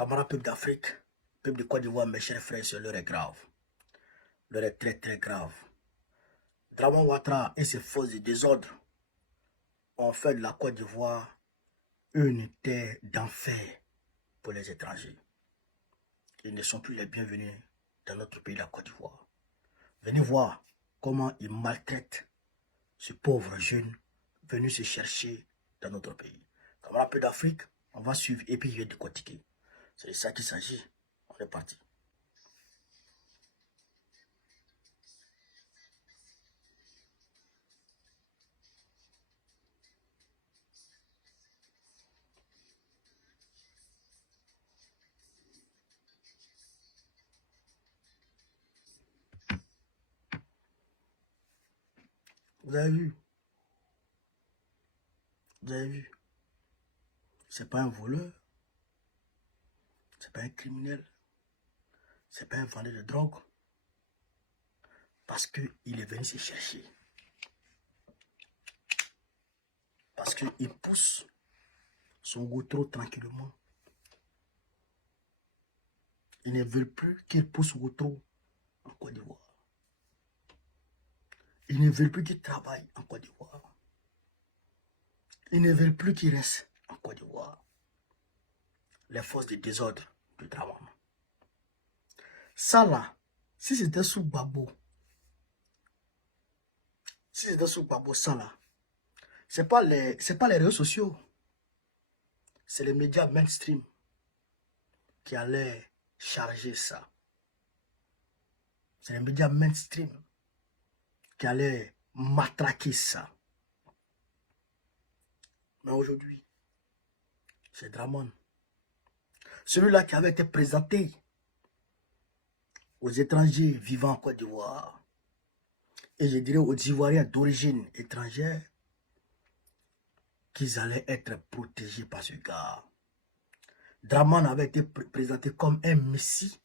Camarades peuple d'Afrique, peuple de Côte d'Ivoire, mes chers frères, l'heure est grave. L'heure est très très grave. Draman Ouattara et ses forces de désordre ont fait de la Côte d'Ivoire une terre d'enfer pour les étrangers. Ils ne sont plus les bienvenus dans notre pays, la Côte d'Ivoire. Venez voir comment ils maltraitent ce pauvre jeune venu se chercher dans notre pays. Camarades peuple d'Afrique, on va suivre et puis je vais décortiquer. C'est de ça qu'il s'agit. On est parti. Vous avez vu? Vous avez vu? C'est pas un voleur. C'est pas un criminel. C'est pas un vendeur de drogue. Parce qu'il est venu se chercher. Parce qu'il pousse son goutreau tranquillement. Ils ne veulent plus qu'il pousse son goutreau en Côte d'Ivoire. Ils ne veulent plus qu'il travaille en Côte d'Ivoire. Ils ne veulent plus qu'il reste en Côte d'Ivoire. Les forces de désordre du Draman. Ça là, si c'était sous Babo, ça là, c'est pas les réseaux sociaux, c'est les médias mainstream qui allaient charger ça. C'est les médias mainstream qui allaient matraquer ça. Mais aujourd'hui, c'est Draman. Celui-là qui avait été présenté aux étrangers vivant en Côte d'Ivoire, et je dirais aux Ivoiriens d'origine étrangère, qu'ils allaient être protégés par ce gars. Draman avait été présenté comme un messie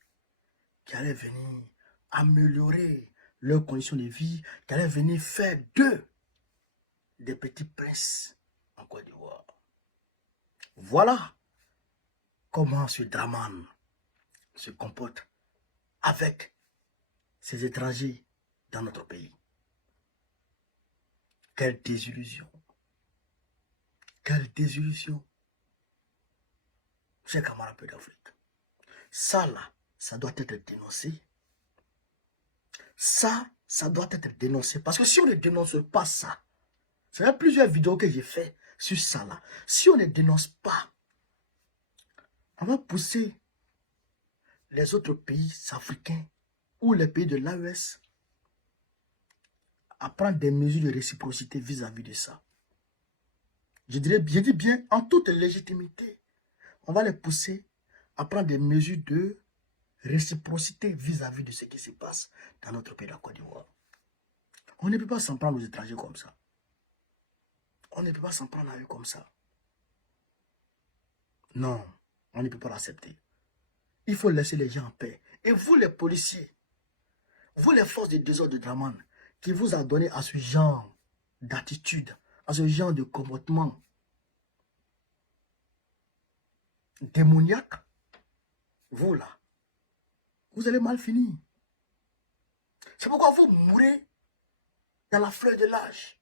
qui allait venir améliorer leurs conditions de vie, qui allait venir faire d'eux des petits princes en Côte d'Ivoire. Voilà comment ce Draman se comporte avec ces étrangers dans notre pays. Quelle désillusion. Quelle désillusion. Chers camarades d'Afrique. Ça là, ça doit être dénoncé. Ça doit être dénoncé. Parce que si on ne dénonce pas ça, c'est plusieurs vidéos que j'ai fait sur ça là. Si on ne dénonce pas, on va pousser les autres pays africains ou les pays de l'AES à prendre des mesures de réciprocité vis-à-vis de ça. Je dis bien, en toute légitimité, on va les pousser à prendre des mesures de réciprocité vis-à-vis de ce qui se passe dans notre pays, la Côte d'Ivoire. On ne peut pas s'en prendre aux étrangers comme ça. On ne peut pas s'en prendre à eux comme ça. Non, on ne peut pas l'accepter. Il faut laisser les gens en paix. Et vous les policiers, vous les forces de désordre de Draman, qui vous a donné à ce genre d'attitude, à ce genre de comportement démoniaque, vous là, vous allez mal finir. C'est pourquoi vous mourrez dans la fleur de l'âge.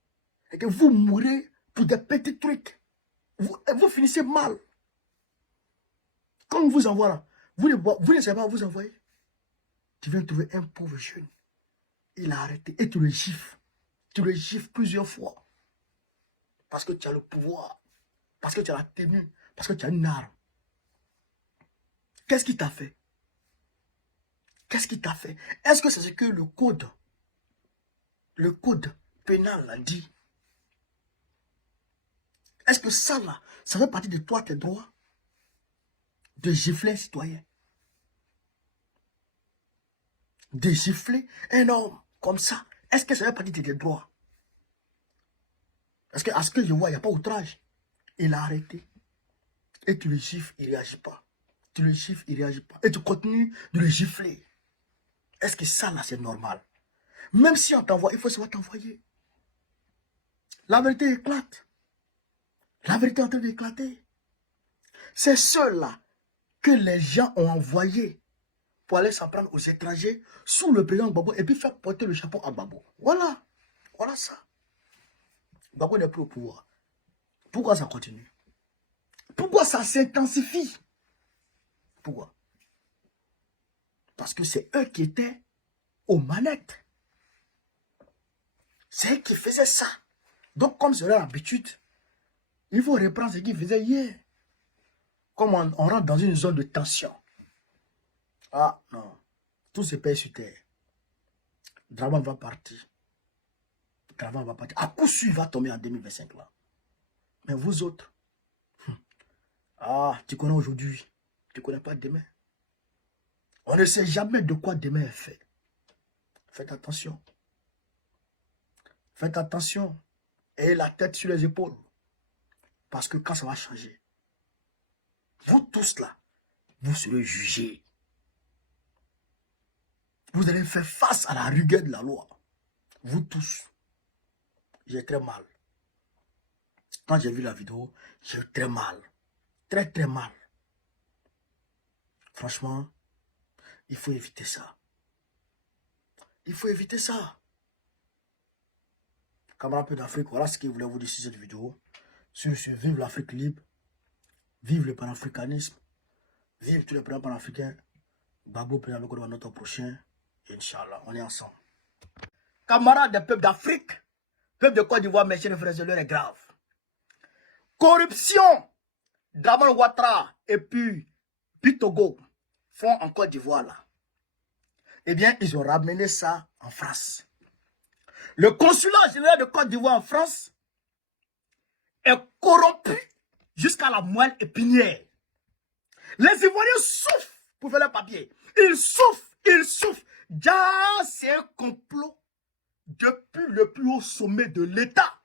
Et que vous mourrez pour des petits trucs. Vous finissez mal. Quand on vous envoie là, vous ne savez pas vous envoyer. Tu viens trouver un pauvre jeune. Il a arrêté et tu le gifles. Tu le gifles plusieurs fois. Parce que tu as le pouvoir. Parce que tu as la tenue. Parce que tu as une arme. Qu'est-ce qui t'a fait? Qu'est-ce qui t'a fait? Est-ce que c'est ce que le code pénal a dit? Est-ce que ça là, ça fait partie de toi, tes droits? De gifler un citoyen? De gifler un homme comme ça? Est-ce que ça fait partie de tes droits? Parce que à ce que je vois, il n'y a pas outrage. Il a arrêté. Et tu le gifles, il ne réagit pas. Tu le gifles, il ne réagit pas. Et tu continues de le gifler. Est-ce que ça là, c'est normal? Même si on t'envoie, il faut savoir t'envoyer. La vérité éclate. La vérité est en train d'éclater. C'est ceux-là que les gens ont envoyé pour aller s'en prendre aux étrangers sous le président Gbagbo et puis faire porter le chapeau à Gbagbo. Voilà. Voilà ça. Gbagbo n'est plus au pouvoir. Pourquoi ça continue? Pourquoi ça s'intensifie? Pourquoi? Parce que c'est eux qui étaient aux manettes. C'est eux qui faisaient ça. Donc, comme c'est leur habitude, il faut reprendre ce qu'ils faisaient hier. Comme on rentre dans une zone de tension. Ah, non. Tout se paye sur terre. Draman va partir. Draman va partir. À coup sûr, il va tomber en 2025 là. Mais vous autres, ah, tu connais aujourd'hui, tu ne connais pas demain. On ne sait jamais de quoi demain est fait. Faites attention. Faites attention. Ayez la tête sur les épaules. Parce que quand ça va changer, vous tous là, vous serez jugés. Vous allez faire face à la rigueur de la loi. Vous tous. J'ai très mal. Quand j'ai vu la vidéo, j'ai eu très mal. Très très mal. Franchement, il faut éviter ça. Il faut éviter ça. Camarades peu d'Afrique, voilà ce que je voulais vous dire sur cette vidéo. Sur ce, vive l'Afrique libre. Vive le panafricanisme. Vive tous les présidents panafricains. Gbagbo, président de Côte notre prochain. Inch'Allah, on est ensemble. Camarades des peuples d'Afrique, peuple de Côte d'Ivoire, mes chers frères, l'heure est grave. Corruption. Draman Ouattara et puis Togo font en Côte d'Ivoire là. Eh bien, ils ont ramené ça en France. Le consulat général de Côte d'Ivoire en France est corrompu jusqu'à la moelle épinière. Les Ivoiriens souffrent pour faire leur papier. Ils souffrent, ils souffrent. C'est un complot depuis le plus haut sommet de l'État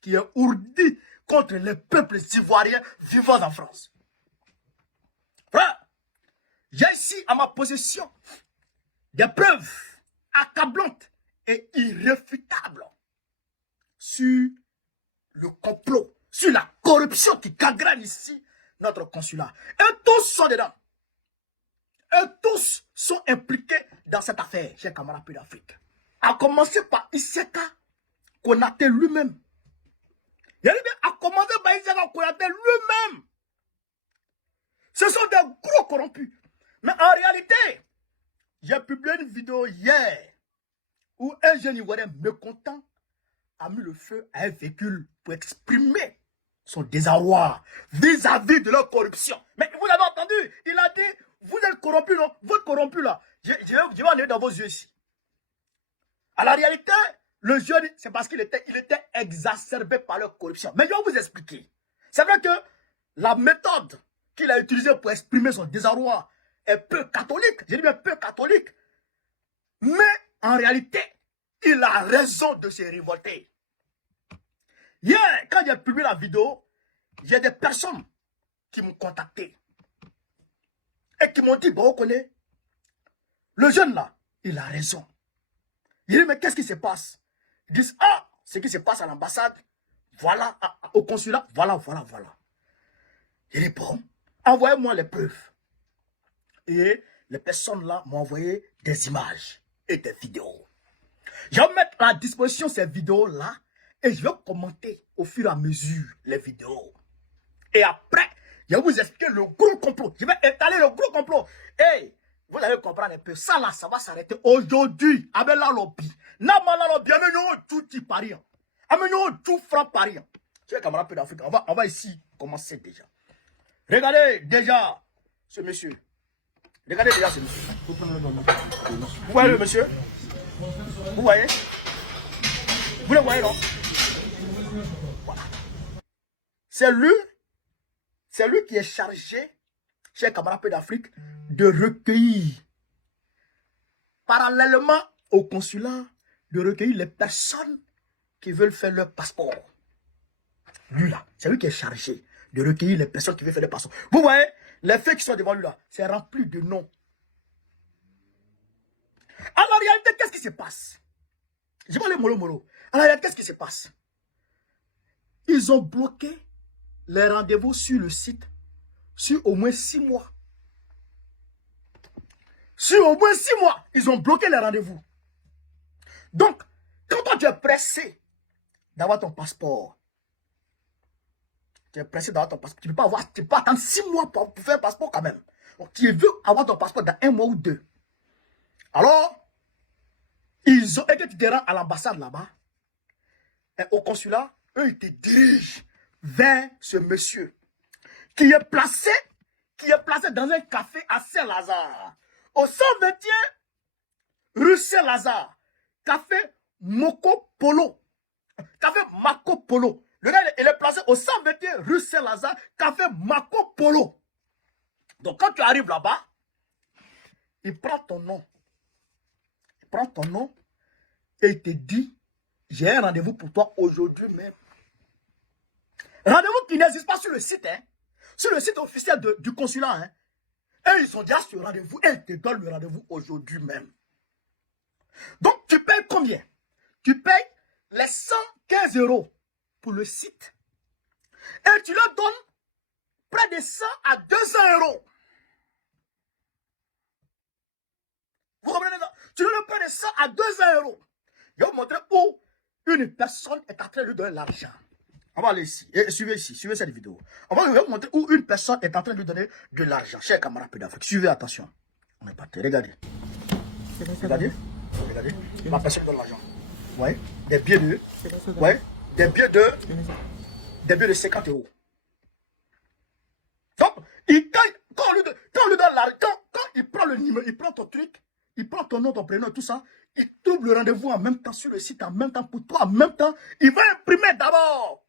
qui est ourdi contre les peuples ivoiriens vivant en France. Frère, j'ai ici à ma possession des preuves accablantes et irréfutables sur le complot, sur la corruption qui gangrène ici notre consulat. Et tous sont dedans. Et tous sont impliqués dans cette affaire, chers camarades d'Afrique. À commencer par Iseka Konaté lui-même. Il a commencé par Iseka Konaté lui-même. Ce sont des gros corrompus. Mais en réalité, j'ai publié une vidéo hier où un jeune Ivoirien mécontent a mis le feu à un véhicule pour exprimer son désarroi vis-à-vis de leur corruption. Mais vous avez entendu, il a dit, vous êtes corrompu, non? Vous êtes corrompu là. Je vais aller dans vos yeux ici. À la réalité, le jeune, c'est parce qu'il était exacerbé par leur corruption. Mais je vais vous expliquer. C'est vrai que la méthode qu'il a utilisée pour exprimer son désarroi est peu catholique. Je dis bien peu catholique. Mais en réalité, il a raison de se révolter. Hier, quand j'ai publié la vidéo, il y a des personnes qui m'ont contacté et qui m'ont dit, bon, on connaît, le jeune là, il a raison. Il dit, mais qu'est-ce qui se passe? Ils disent, ah, ce qui se passe à l'ambassade, voilà, au consulat, voilà. Il dit, bon, envoyez-moi les preuves. Et les personnes là m'ont envoyé des images et des vidéos. Je vais mettre à disposition ces vidéos-là et je vais commenter au fur et à mesure les vidéos. Et après, je vais vous expliquer le gros complot. Je vais étaler le gros complot. Et vous allez comprendre un peu. Ça là, ça va s'arrêter aujourd'hui. Avec la lobby. Nama la lobby. Amenons tout qui parie. Amenons tout franc parie. Tu es camarade peu d'Afrique. On va ici commencer déjà. Regardez déjà ce monsieur. Regardez déjà ce monsieur. Vous voyez le monsieur? Vous voyez? Vous le voyez, non? Voilà. C'est lui qui est chargé, chers camarades d'Afrique, de recueillir, parallèlement au consulat, de recueillir les personnes qui veulent faire leur passeport. Lui là, c'est lui qui est chargé de recueillir les personnes qui veulent faire leur passeport. Vous voyez, les faits qui sont devant lui là, c'est rempli de noms. À la réalité, qu'est-ce qui se passe? Je vais aller mollo. À la réalité, qu'est-ce qui se passe? Ils ont bloqué les rendez-vous sur le site sur au moins 6 mois. Sur au moins 6 mois, ils ont bloqué les rendez-vous. Donc, quand toi, tu es pressé d'avoir ton passeport, tu es pressé d'avoir ton passeport, tu ne peux pas attendre 6 mois pour faire un passeport quand même. Donc, tu veux avoir ton passeport dans 1 mois ou 2. Alors, ils ont été te rends à l'ambassade là-bas, et au consulat, eux, ils te dirigent vers ce monsieur qui est placé dans un café à Saint-Lazare, au 121 rue Saint-Lazare, café Moko Polo, café Mako Polo. Le gars, il est placé au 121 rue Saint-Lazare, café Mako Polo. Donc, quand tu arrives là-bas, il prend ton nom. Il prend ton nom et il te dit, j'ai un rendez-vous pour toi aujourd'hui même. Rendez-vous qui n'existe pas sur le site, hein. Sur le site officiel du consulat, hein. Et ils sont déjà sur le rendez-vous et ils te donnent le rendez-vous aujourd'hui même. Donc, tu payes combien? Tu payes les 115 € pour le site. Et tu leur donnes près de 100 à 200 €. Vous comprenez ça? Tu leur donnes près de 100 à 200 €. Je vais vous montrer où une personne est en train de lui donner l'argent. On va aller ici. Et suivez cette vidéo. Je vais vous montrer où une personne est en train de lui donner de l'argent. Chers camarades d'Afrique, suivez, attention. On est parti. Regardez. Regardez. Ma personne donne l'argent. Ouais. Des billets de. Ouais. Des billets de 50 €. Donc, quand on lui donne l'argent, quand il prend le numéro, il prend ton truc, il prend ton nom, ton prénom, tout ça, il trouve le rendez-vous en même temps sur le site, en même temps pour toi, en même temps, il va imprimer d'abord.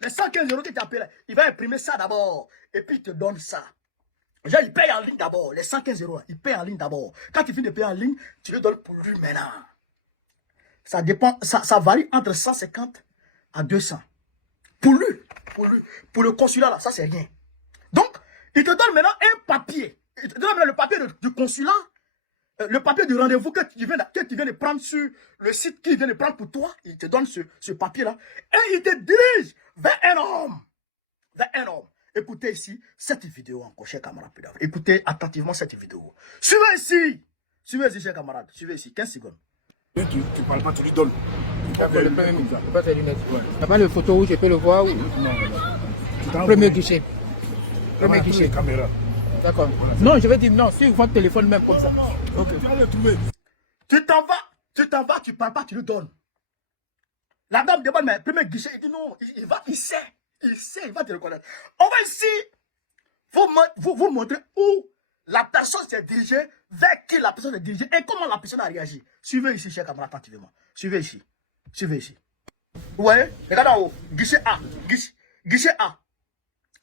Les 115 € qu'il t'appelle, il va imprimer ça d'abord. Et puis il te donne ça. Genre, il paye en ligne d'abord. Les 115 €, il paye en ligne d'abord. Quand il finit de payer en ligne, tu le donnes pour lui maintenant. Ça dépend, ça varie entre 150 à 200. Pour lui. Pour le consulat, là, ça c'est rien. Donc, il te donne maintenant un papier. Il te donne maintenant le papier du consulat. Le papier du rendez-vous que tu viens de prendre sur le site qu'il vient de prendre pour toi, il te donne ce papier-là et il te dirige vers un homme. Écoutez ici cette vidéo encore, chers camarades. Écoutez attentivement cette vidéo. Suivez ici, chers camarades. Suivez ici, 15 secondes. Tu parles pas, tu lui donnes. Pas tes lunettes. Tu n'as pas de photo où je peux le voir? Non. Premier guichet. Caméra. D'accord. Non, je vais dire non, sur votre téléphone même comme ça. Ok. Tu vas le trouver. Tu t'en vas, tu parles pas, tu lui donnes. La dame demande, mais premier guichet, il dit non, il sait, il va te reconnaître. On va ici vous montrer où la personne s'est dirigée, vers qui la personne s'est dirigée et comment la personne a réagi. Suivez ici, chers camarades, attentivement. Suivez ici. Vous voyez? Regardez en haut, guichet A, guichet A.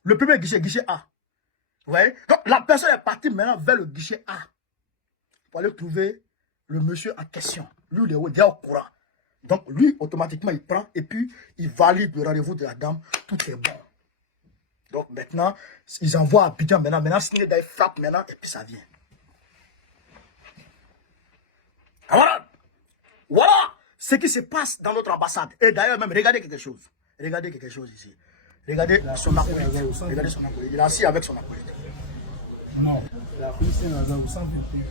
Le premier guichet A. Vous voyez? Donc la personne est partie maintenant vers le guichet A pour aller trouver le monsieur en question. Lui, il est déjà au courant. Donc lui, automatiquement, il prend et puis il valide le rendez-vous de la dame. Tout est bon. Donc maintenant, ils envoient à Abidjan maintenant signer des frappes maintenant et puis ça vient. Voilà ce qui se passe dans notre ambassade. Et d'ailleurs même, regardez quelque chose. Ici. Regardez son acolyte. Il est assis avec son acolyte. Non. La rue Saint-Lazare au 121.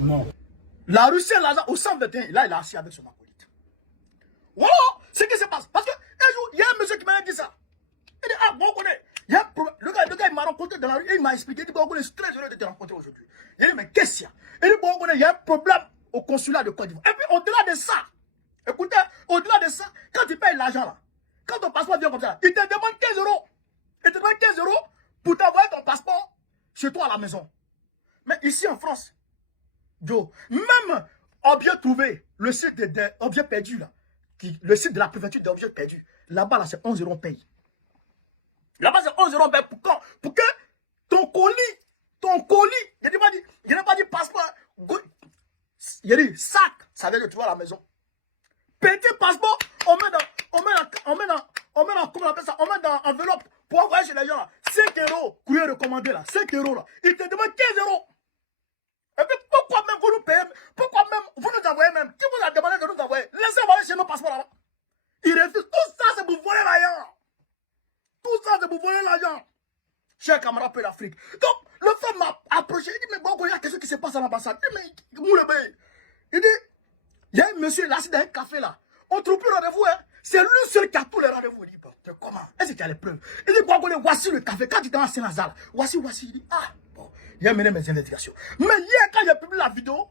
Non. La rue Saint-Lazare au 121. Là, il est assis avec son acolyte. Voilà ce qui se passe. Parce que un jour, il y a un monsieur qui m'a dit ça. Il dit, ah, bon, on connaît. Il y a un problème. Le gars, il m'a rencontré dans la rue et il m'a expliqué. Il dit, bon, on connaît, je suis très heureux de te rencontrer aujourd'hui. Il dit, mais qu'est-ce qu'il y a? Il dit, bon, on connaît, il y a un problème au consulat de Côte d'Ivoire. Et puis, au-delà de ça, écoutez, au-delà de ça, quand tu payes l'argent là, quand ton passeport vient comme ça, il te demande 15 €. Il te demande 15 € pour t'envoyer ton passeport chez toi à la maison. Mais ici en France, Joe, même objet trouvé, le site des objets perdus là, le site de la préfecture des objets perdus, là-bas là, c'est 11 € paye. Là-bas c'est 11 € paye pour que ton colis, je n'ai pas dit passeport, il a dit sac, ça veut dire tu vas à la maison. Petit passeport, on met dans enveloppe pour envoyer chez les gens là. 5 €, courrier recommandé là, 5 € là. Il te demande 15 €. Et puis pourquoi même vous nous payez, pourquoi même vous nous envoyez même, qui vous a demandé de nous envoyer, laissez envoyer chez nos passeports là-bas. Il refuse, tout ça c'est pour voler l'argent. Tout ça c'est pour voler l'argent. Chers camarades de l'Afrique. Donc, le fait m'a approché. Il dit, mais bon, il y a quelque chose qui se passe à l'ambassade. Il dit, mais, Moulebe. Il dit, il y a un monsieur, là, c'est dans un café, là. On trouve plus rendez-vous, hein. C'est lui seul qui a tous les rendez-vous. Il dit, bon, comment? Est-ce qu'il y a les preuves? Il dit, bon, voici le café. Quand il est dans Saint-Lazare, voici. Il dit, ah, bon, il a mené mes investigations. Mais hier, quand il a publié la vidéo,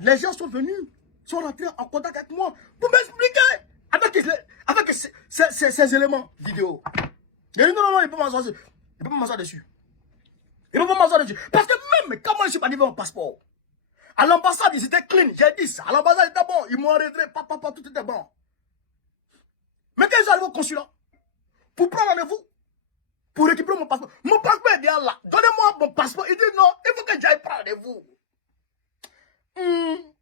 les gens sont venus, sont rentrés en contact avec moi pour m'expliquer avec ces éléments vidéo. Il dit, non, il peut m'asseoir dessus. Il peut pas m'asseoir dessus. Parce que même quand moi je suis pas arrivé mon passeport, à l'ambassade, ils étaient clean. J'ai dit ça. À l'ambassade, ils étaient bons. Ils m'ont arrêté. Papa, tout était bon. Mais quand ils sont arrivés au consulat, pour prendre rendez-vous, pour récupérer mon passeport est bien là. Donnez-moi mon passeport. Il dit non, il faut que j'aille prendre rendez-vous.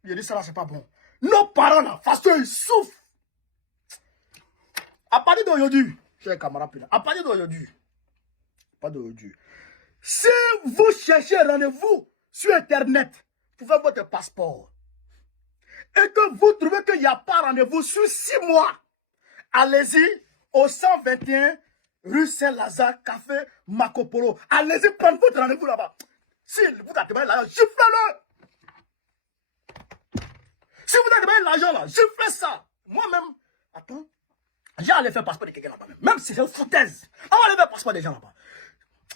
Il dit ça là, c'est pas bon. Nos parents là, parce qu'ils souffrent. À partir d'aujourd'hui, chers camarades, à partir d'aujourd'hui, si vous cherchez rendez-vous sur Internet pour faire votre passeport et que vous trouvez qu'il n'y a pas rendez-vous sur 6 mois, allez-y au 121 rue Saint-Lazare, café Marco Polo. Allez-y prendre votre rendez-vous là-bas. Si vous avez demandé l'argent, chiffrez-le. Si vous avez demandé l'argent là, chiffrez ça. Moi-même, attends, j'ai allé faire passeport de quelqu'un là-bas. Même si c'est une foutaise, on va aller faire passeport des gens là-bas.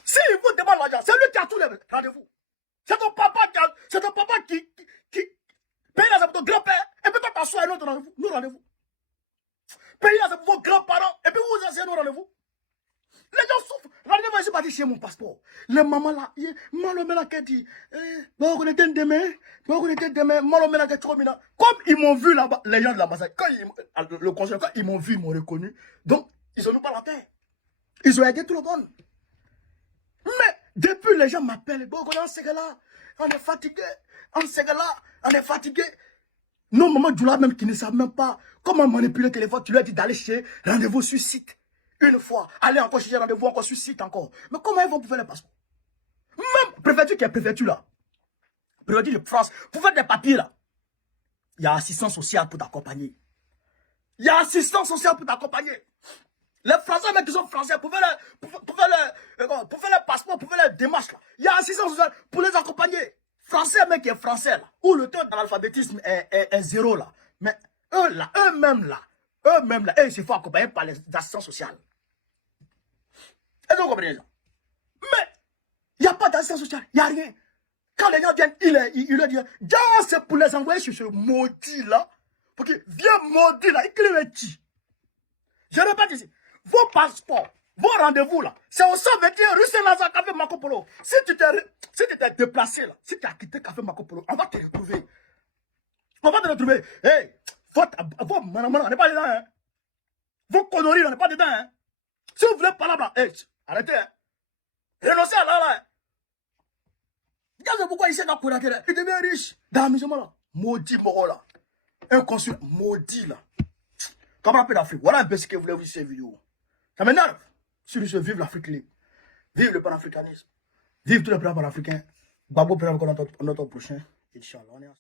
Si vous demandez l'argent, c'est lui qui a tous les rendez-vous. C'est ton papa qui paye là, c'est ton grand-père. Et puis toi, t'assois à nos rendez-vous. Paye là, c'est vos grands-parents. Et puis vous asseyez nos rendez-vous. Les gens souffrent. Regardez-moi, je suis parti chez mon passeport. Les mamans là, malomé là qui dit, bon, on était demain, malomé là qui est trop minant. Comme ils m'ont vu là-bas, les gens de l'ambassade, le conseil, quand ils m'ont vu, ils m'ont reconnu. Donc, ils ont mis pas la terre. Ils ont aidé tout le monde. Mais, depuis, les gens m'appellent, bon, on est fatigué, on est fatigué. Non, maman Djoula même qui ne savent même pas comment manipuler le téléphone, tu lui as dit d'aller chez rendez-vous sur site. Une fois, aller encore chercher rendez-vous encore sur site encore. Mais comment ils vont pour faire les passeports? Même préfecture qui est préfecture là, préfecture de France, pour faire des papiers là, il y a assistance sociale pour t'accompagner. Les Français, même qui sont français, pour faire les passeports, pour faire les démarches là, il y a assistance sociale pour les accompagner. Français, mec qui est français là, où le taux d'analphabétisme est zéro là. Mais eux-mêmes là, ils se font accompagner par les assistants sociaux. Est-ce que vous comprenez ça? Mais, il n'y a pas d'assistance sociale, il n'y a rien. Quand les gens viennent, il leur dit, c'est pour les envoyer sur ce maudit là, pour qu'ils viennent maudit là, il crie. Je répète ici, vos passeports, vos rendez-vous là, c'est au 121 rue Saint-Lazare, café Marco Polo. Si tu t'es déplacé là, si tu as quitté café Marco Polo, on va te retrouver. Hey, vos on n'est pas dedans, hein. Vos conneries, on n'est pas dedans, hein. Si vous voulez parler là, hey, arrêtez, hein. Renoncez à là, hein. Regardez pourquoi il s'est dans la terre. Il devient riche. Dans l'amusement là. Maudit mort là. Un consul maudit là. Comme un peu d'Afrique. Voilà un peu ce que vous voulez voir ces vidéos. Ça m'énerve. Sur ce, vive l'Afrique libre. Vive le panafricanisme. Vive tous les plans panafricains. Babo, pour notre prochain. Inch'Allah.